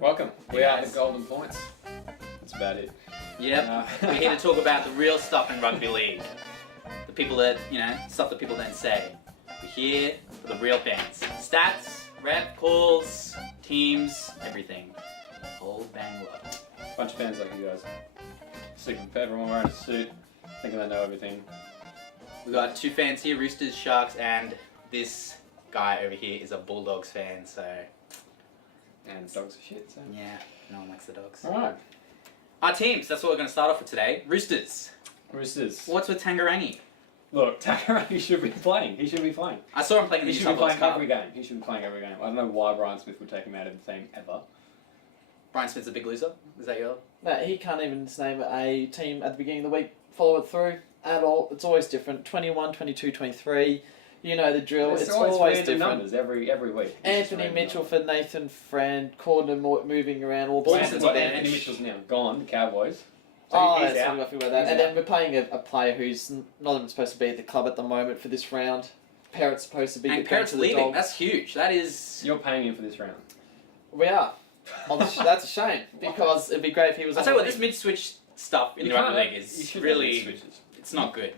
Welcome. We are the Golden Points. That's about it. Yep. We're here to talk about the real stuff in rugby league. The people that, stuff that people don't say. We're here for the real fans. Stats, rep, calls, teams, everything. Whole bang lot. Bunch of fans like you guys. Sleeping for everyone wearing a suit, thinking they know everything. We've got two fans here, Roosters, Sharks, and this guy over here is a Bulldogs fan, so... And dogs are shit, so... Yeah, no one likes the dogs. Alright. Our teams, that's what we're going to start off with today. Roosters. Roosters. What's with Tangarangi? Look, Takaraki should be playing. He should be playing. I saw him playing in the He New should be South Wales playing Cup. every game. He should be playing every game. I don't know why Brian Smith would take him out of the team ever. Brian Smith's a big loser? Is that your... No, he can't even name a team at the beginning of the week, follow it through at all. It's always different. 21, 22, 23. You know the drill. It's always random different. numbers every week. Anthony Mitchell for Nathan Friend, Corden moving around all Well, places. Anthony Mitchell's now gone, the Cowboys. So Oh, he's that's out. what I feel about that. He's And out. then we're playing a player who's not even supposed to be at the club at the moment for this round. Parrot's supposed to be And the Parrot's bench of the leaving. Dogs. That's huge. That is... You're paying him for this round. We are. Oh, that's a shame because it'd be great if he was. I'll on tell you the what, this league. mid-switch stuff in You the rugby can't league you is should really... have switches. It's not good.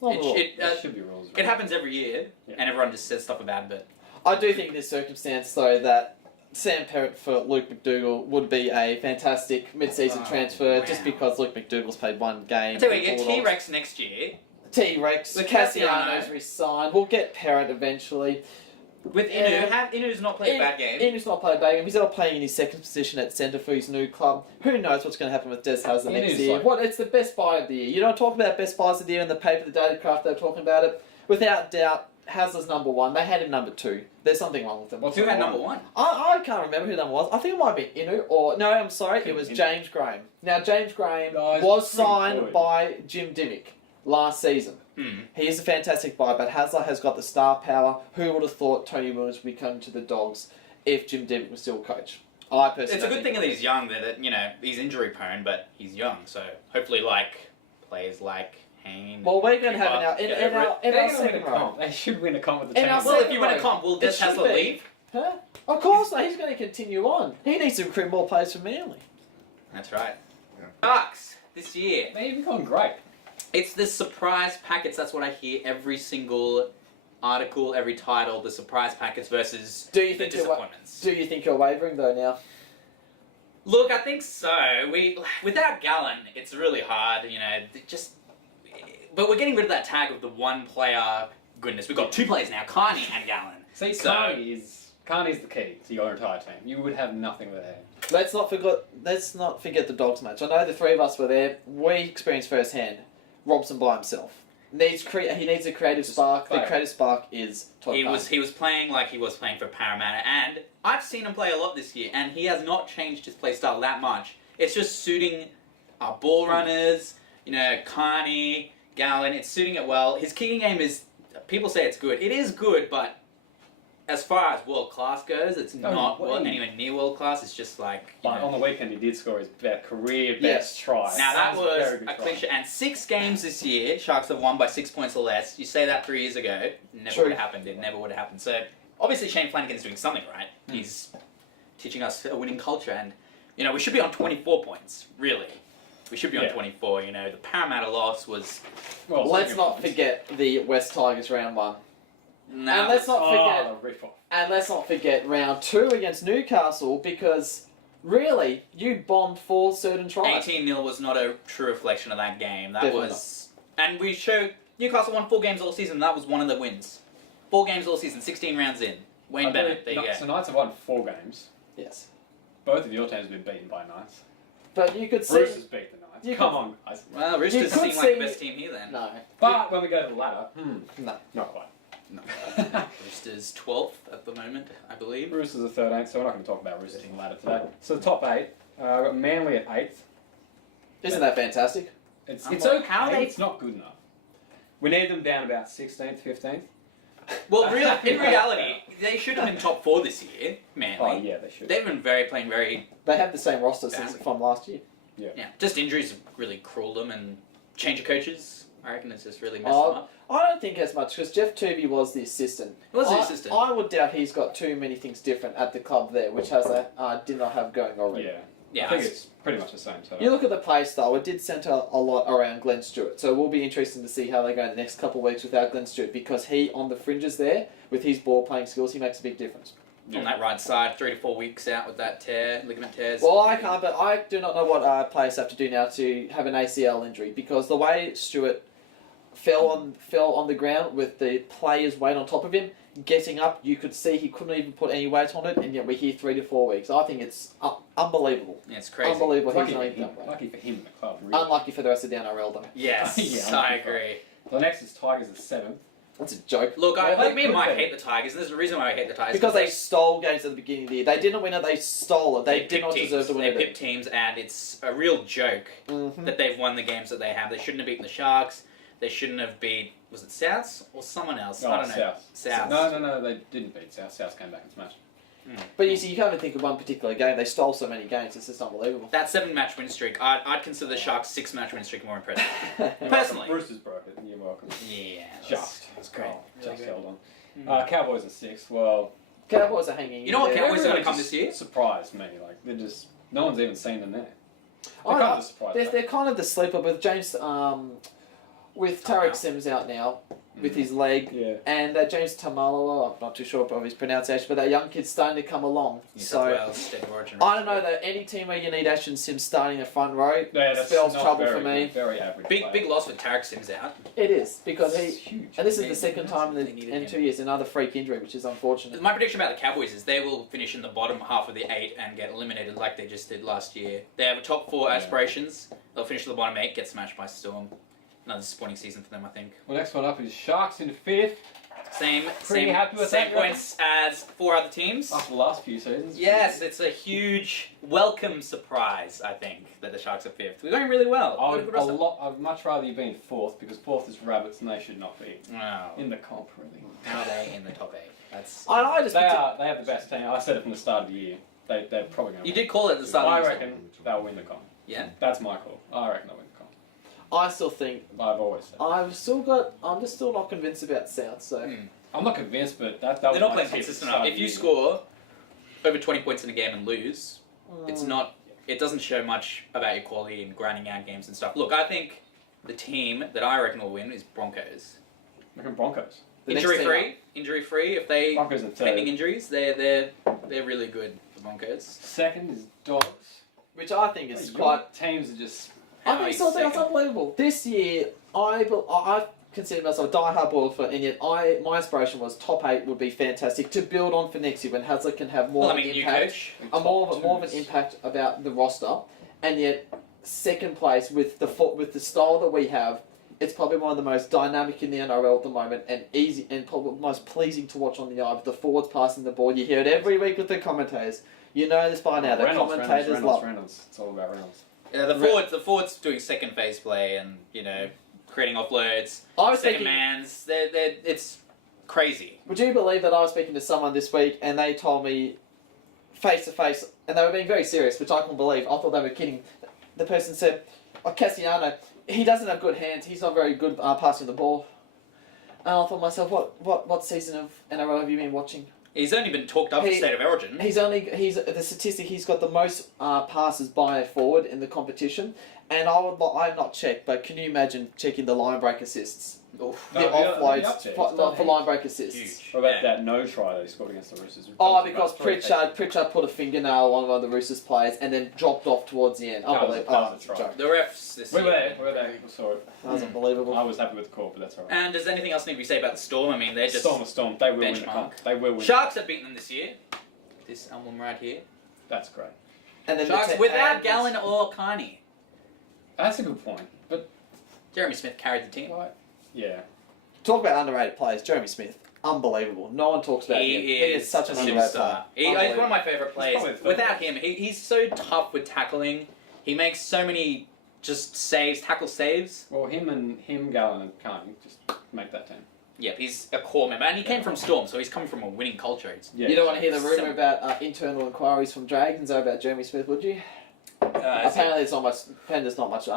Not at all. There should be rules. It happens every year, Yeah. and everyone just says stuff about it, but... I do think in this circumstance, though, that Sam Parrott for Luke McDougall would be a fantastic mid-season Oh, transfer wow. just because Luke McDougall's played one game. I tell you, we with get Bulldogs. T-Rex next year. T-Rex. With Cassiano's Cassiano. re-signed. We'll get Parrott eventually. With Inu. Inu's not played a bad game. Inu's not played a bad game. He's not playing in his second position at centre for his new club. Who knows what's going to happen with Des Hasler next Inu's year? like- It's the best buy of the year. You don't talk about best buys of the year in the paper, the Datacraft, they're talking about it. Without doubt, Hasler's number one. They had him number two. There's something wrong with them. What's Who had number number one? I can't remember who that was. I think it might be Inu or... No, I'm sorry. It was James Graham. Now, James Graham No, he's was pretty signed good. by Jim Dimmick last season. He is a fantastic buy, but Hasler has got the star power. Who would have thought Tony Williams would be coming to the Dogs if Jim Dimmick was still coach? I personally It's a good think thing it that he's young, that he's injury prone, but he's young, so hopefully, players like Hayne... Well, we're going to have in Get over our They're going to second win a row. comp. They should win a comp with the In team. our Well, if you win a row. comp, will It Des should Hasler be. leave? Huh? Of course not. He's going to continue on. He needs to recruit more players from Manly. That's right. Sharks, this year. They've become great. It's the surprise packets. That's what I hear every single article, every title. The surprise packets versus Do you the think you're disappointments. Do you think you're wavering though now? Look, I think so. Without Gallen, it's really hard. But we're getting rid of that tag of the one player goodness. We've got two players now, Carney and Gallen. See, So- Carney's the key to your entire team. You would have nothing without him. Let's not forget the Dogs match. I know the three of us were there. We experienced firsthand. Robson by himself he needs a creative spark. The Fire. creative spark is Todd He Carney. was playing like he was playing for Parramatta, and I've seen him play a lot this year, and he has not changed his play style that much. It's just suiting our ball runners, Carney, Gallen. It's suiting it well. His kicking game is, people say it's good. It is good, but as far as world class goes, it's not anywhere near world class. It's just like But on the weekend, he did score his career Yes. best try. Now that a was very good a try. cliche. And 6 games this year, Sharks have won by 6 points or less. You say that 3 years ago, never True. would have happened. It never would have happened. So obviously Shane Flanagan's doing something right. He's teaching us a winning culture, and we should be on 24 points. Really, we should be on 24. The Parramatta loss was. Well, Let's second not points. forget the West Tigers round 1. No, And let's not forget. Oh, the rip-off. And let's not forget round 2 against Newcastle because really you bombed 4 certain tries. 18-0 was not a true reflection of that game. That Definitely was, and we showed Newcastle won 4 games all season. That was one of the wins. 4 games all season, 16 rounds in. Wayne Bennett, there you go. So Knights have won 4 games. Yes, Both of your teams have been beaten by Knights. but you could see. Bruce has beat the Knights. You Come could- on, guys. Well, Roosters You could seem like the see- best team here then. No, But when we go to the ladder, no. not quite. No. Roosters 12th at the moment, I believe. Roosters are 13th, so we're not going to talk about Roosters team ladder today. So the top 8, I've got Manly at 8th. Isn't that fantastic? It's I'm okay, like, how they- it's not good enough. We need them down about 16th, 15th. Well, in reality, they should have been top 4 this year, Manly. Oh yeah, they should. They've been playing very, They have the same roster since from last year. just injuries have really cruelled them, and change of coaches, I reckon it's just really messed them up. I don't think as much, because Jeff Tooby was the assistant. He was the assistant. I would doubt he's got too many things different at the club there, which did not have going already. Yeah, I think it's pretty much the same. So. You look at the play style, it did centre a lot around Glenn Stewart. So it will be interesting to see how they go the next couple of weeks without Glenn Stewart, because he, on the fringes there, with his ball playing skills, he makes a big difference. On that right side, 3 to 4 weeks out with that ligament tears. Well, I can't, but I do not know what players have to do now to have an ACL injury, because the way Stewart fell on the ground with the players' weight on top of him, getting up, you could see he couldn't even put any weight on it, and yet we're here 3 to 4 weeks. I think it's unbelievable. Yeah, it's crazy. Unbelievable. Lucky for him in the club. Really. Unlucky for the rest of the NRL, though. Yes, Yeah, I agree. The next is Tigers at 7th. That's a joke. Look, Well, me and Mike could be. hate the Tigers, and there's a reason why I hate the Tigers. Because they stole games at the beginning of the year. They didn't win it, they stole it. They did pick not teams. deserve to win They it. pip teams, and it's a real joke that they've won the games that they have. They shouldn't have beaten the Sharks. They shouldn't have beat, was it Souths or someone else? I don't know. Souths. No, they didn't beat South. South came back and smashed. But you see, you can't even think of one particular game. They stole so many games, it's just unbelievable. That 7-match win streak, I'd consider the Sharks' 6-match win streak more impressive. Personally. Roosters broke it. You're welcome. Yeah. That's great. Just held on. Cowboys at 6. Well, Cowboys are hanging. You know what in there. Cowboys are going to come this year? Surprised me. Like they're just no one's even seen them there. Oh, They're kind of surprised. They're kind of the sleeper with James, with Tarek Sims out now with his leg, Yeah. and James Tamalo. I'm not too sure of his pronunciation, but that young kid's starting to come along. New So South Wales, State of Origin. I don't know that any team where you need Ashton Sims starting the front row Yeah, that's spells not trouble very for me. good, Very average. Big player. loss with Tarek Sims out. It is because It's he. huge. And this is They- the second time they in, needed in him. 2 years, another freak injury, which is unfortunate. My prediction about the Cowboys is they will finish in the bottom half of the 8 and get eliminated like they just did last year. They have a top 4 aspirations. They'll finish in the bottom 8, get smashed by Storm. Another disappointing season for them, I think. Well, next one up is Sharks in 5th. Same happy with same that, points as 4 other teams. After the last few seasons. Yes, it's a huge welcome surprise, I think, that the Sharks are 5th. We're going really well. I'd much rather you be in 4th because 4th is Rabbits and they should not be Wow. in the comp really. How are they in the top 8? That's. I just They have the best team. I said it from the start of the year. They're probably going to You did call it at the start I of the reckon they'll win the comp. Yeah? That's my call. I reckon they'll win the comp. I still think I've always said. I'm just still not convinced about South. So I'm not convinced, but that They're was not my playing tip consistent at the enough. start If of you the year. score over 20 points in a game and lose, it's not. It doesn't show much about your quality in grinding out games and stuff. Look, I think the team that I reckon will win is Broncos. Look at Broncos. The next Injury free. If they Broncos are pending third. injuries, they're really good. The Broncos. Second is Dogs. which I think is Your quite. teams are just. I How think he's South's second. unbelievable. This year, I consider myself a die-hard Bulldogs fan, and yet my aspiration was top 8 would be fantastic to build on for next year when Hasler can have more Well, I of an mean, new impact, coach. more of an twos. impact about the roster, and yet second place with the style that we have. It's probably one of the most dynamic in the NRL at the moment, and easy and probably most pleasing to watch on the eye. With the forwards passing the ball, you hear it every week with the commentators. You know this by now. The commentators love. Reynolds. It's all about Reynolds. Yeah, the forwards doing second phase play and creating offloads, I was second thinking, mans. It's crazy. would you believe that I was speaking to someone this week and they told me face to face, and they were being very serious, which I couldn't believe. I thought they were kidding. The person said, "Oh, Cassiano, he doesn't have good hands. He's not very good passing the ball." And I thought to myself, what season of NRL have you been watching? He's only been talked up for State of Origin. He's the statistic. He's got the most passes by a forward in the competition, and I've not checked, but can you imagine checking the line break assists? Oof. The No, offloads up there. for line break assists. Huge. What about Yeah. that no try that he scored against the Roosters? Oh, because Pritchard put a fingernail on one of the Roosters players and then dropped off towards the end. That was- Unbelievable. that was a try. joke. The refs this We were year. there. We saw it. That was unbelievable. I was happy with the call, but that's alright. And does anything else need to be said about the Storm? I mean, they're just Storm. They will win the benchmark. comp. They will win. Sharks have beaten them this year. This emblem right here. That's great. And then Sharks the without Gallon or Carney. That's a good point. But Jeremy Smith carried the team. like, yeah. Talk about underrated players. Jeremy Smith, unbelievable. No one talks about him. He is such an a underrated player. superstar. He's one of my favourite players. probably the third Without him, he's so tough with tackling. He makes so many just saves, tackle saves. Well, him, Gallon, and Carney just make that team. Yep, he's a core member, and he came from Storm, so he's coming from a winning culture. Yeah. You don't want to hear the rumour Simple. about internal inquiries from Dragons about Jeremy Smith, would you? Apparently, there's not much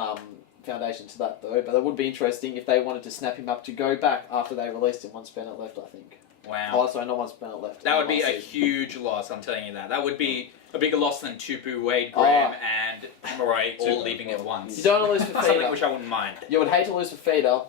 foundation to that though. But it would be interesting if they wanted to snap him up to go back after they released him. One spanner left, I think. Wow. Oh, sorry, not one spanner left. That would be a huge loss, I'm telling you that. That would be a bigger loss than Tupu, Wade Graham, and Murray all leaving at once. You don't want to lose for Something Feeder. which I wouldn't mind. You would hate to lose for Feeder.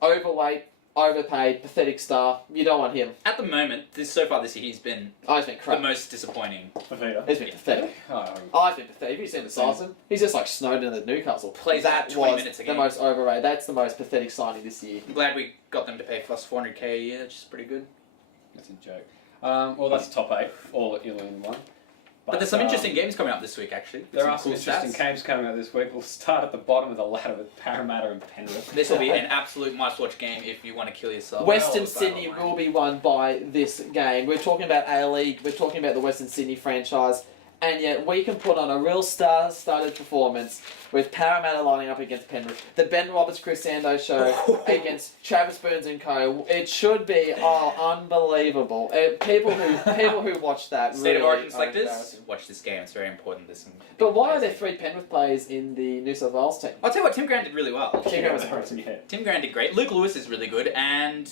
Overweight, overpaid, pathetic star. You don't want him. At the moment, so far this year, he's been Oh, he's been crap. the most disappointing. Fafita. He's been pathetic. I've been pathetic. Have you seen the size of him? He's just like Snowden at Newcastle. Plays that 20 minutes a the game. most overrated. That's the most pathetic signing this year. I'm glad we got them to pay plus $400K a year, which is pretty good. That's a joke. Well, that's top 8, all at in one. But there's some interesting games coming up this week, actually. There are cool some interesting stats. games coming up this week. We'll start at the bottom of the ladder with Parramatta and Penrith. This will be an absolute must-watch game if you want to kill yourself. Western Oh, Sydney battle line. will be won by this game. We're talking about A-League. We're talking about the Western Sydney franchise. And yet we can put on a real star-studded performance with Parramatta lining up against Penrith. The Ben Roberts-Chris Sando show against Travis Burns and co. It should be unbelievable. People who watch that State really of Origin are selectors, embarrassing. watch this game. It's very important. But why are there 3 Penrith players in the New South Wales team? I'll tell you what, Tim Grant did really well. Tim Grant was Hurts in your head. Tim Grant did great. Luke Lewis is really good. And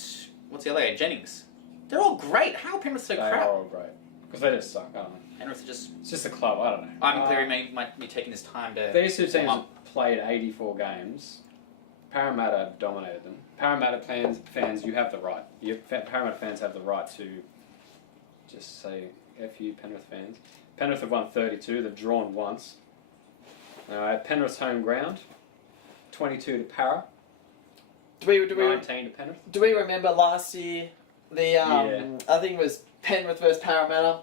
what's the other guy? Jennings. They're all great. How are Penrith so They crap? are all great. Because they just suck, I don't know. Penrith are just... It's just a club, I don't know. I'm clear he might be taking his time to... These two teams warm have up. played 84 games. Parramatta dominated them. Parramatta fans, you have the right. Parramatta fans have the right to just say, F you, Penrith fans. Penrith have won 32, they've drawn once. At Penrith's home ground, 22 to Para, Do we 19 to Penrith. do we remember last year the I think it was Penrith versus Parramatta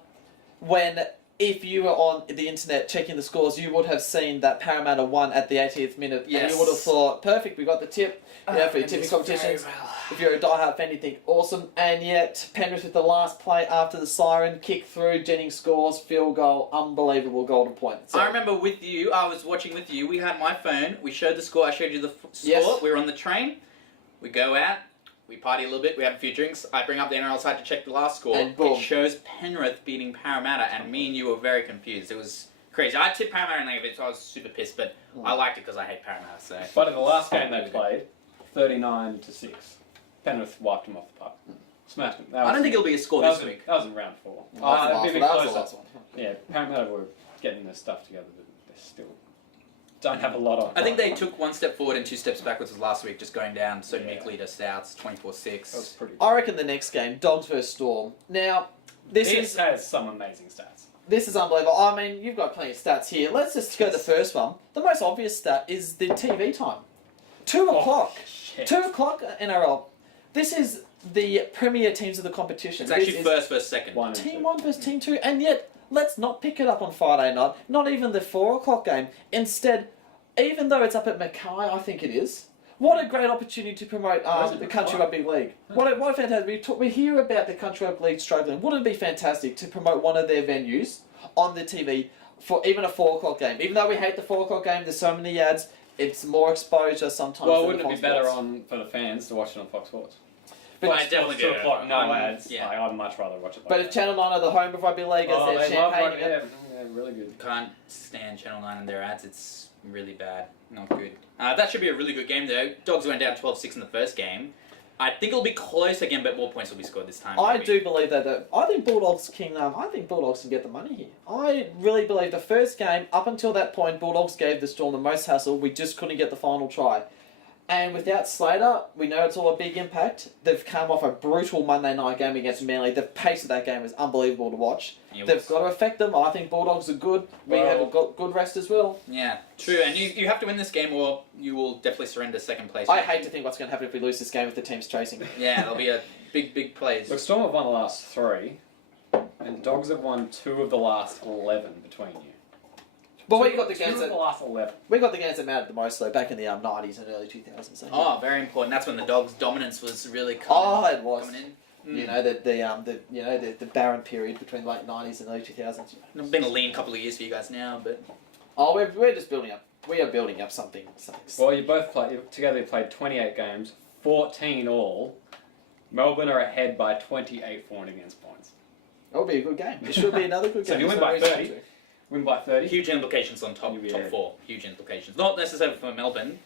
when if you were on the internet checking the scores you would have seen that Parramatta won at the 80th minute and you would have thought perfect, we got the tip for your tipping competitions. If you're a diehard fan you think awesome, and yet Penrith with the last play after the siren, kick through, Jennings scores, field goal, unbelievable golden point. So, I remember with you, I was watching with you, we had my phone, we showed the score, I showed you the score, Yes. we were on the train, we go out, we party a little bit, we have a few drinks, I bring up the NRL site to check the last score, And boom. it shows Penrith beating Parramatta, and me and you were very confused, it was crazy. I tipped Parramatta in that, so I was super pissed, but I liked it because I hate Parramatta, so... But in the last game they played, 39 to 6. Penrith wiped them off the park. Smashed them. I don't think it'll be a score that this was week. That was in round 4. that was it'd be the a bit last- that was the closer. last one. Yeah, Parramatta were getting their stuff together, but they still don't have a lot on. I think they took one step forward and 2 steps backwards as last week, just going down so Yeah. meekly to Souths, That was 24-6. pretty. I reckon the next game, Dogs versus Storm. Now, this He is has some amazing stats. This is unbelievable. I mean, you've got plenty of stats here. Let's just go to the first one. The most obvious stat is the TV time. 2 o'clock. Shit. 2 o'clock NRL. This is the premier teams of the competition. It's actually This is first versus second. One and Team two. 1 versus Team 2. And yet, let's not pick it up on Friday night. Not even the 4 o'clock game. Instead, even though it's up at Mackay, I think it is. What a great opportunity to promote Where's it the at? Country Rugby League. What a fantastic... We hear about the Country Rugby League struggling. Wouldn't it be fantastic to promote one of their venues on the TV for even a 4 o'clock game? Even though we hate the 4 o'clock game, there's so many ads, it's more exposure sometimes Well, than wouldn't it Fox be better Sports. on for the fans to watch it on Fox Sports? But, Well, I definitely 2 do. o'clock, no ads. Yeah. I'd much rather watch it. but if Channel 9 are the home of Rugby League, as their they love champagne... rugby, yeah, really good. Can't stand Channel 9 and their ads. It's really bad. Not good. That should be a really good game, though. Dogs went down 12-6 in the first game. I think it'll be close again, but more points will be scored this time. I maybe. do believe that. I think Bulldogs can get the money here. I really believe the first game, up until that point, Bulldogs gave the Storm the most hassle. We just couldn't get the final try. And without Slater, we know it's all a big impact. They've come off a brutal Monday night game against Manly. The pace of that game was unbelievable to watch. Yeah, They've got to affect them. I think Bulldogs are good. We Well- have got good rest as well. Yeah, true. And you have to win this game or you will definitely surrender second place. I hate to think what's going to happen if we lose this game if the team's chasing. Yeah, there'll be a big plays. Look, Storm have won the last 3, and Dogs have won 2 of the last 11 between you. But we got the 2 games of the that last 11. that mattered the most though, back in the 90s and early 2000s. So, Oh, very important. That's when the Dogs' dominance was really it was. coming in. You know the barren period between late 90s and early 2000s. It's been a lean couple of years for you guys now, but Oh, we're just building up. We are building up something. Well, you both together. You played 28 games, 14 all. Melbourne are ahead by 28 for and against points. That'll be a good game. It should be another good So game. if you win There's no by reason 30, not to. Win by 30. Huge implications on top Yeah. top four. Huge implications. Not necessarily for Melbourne.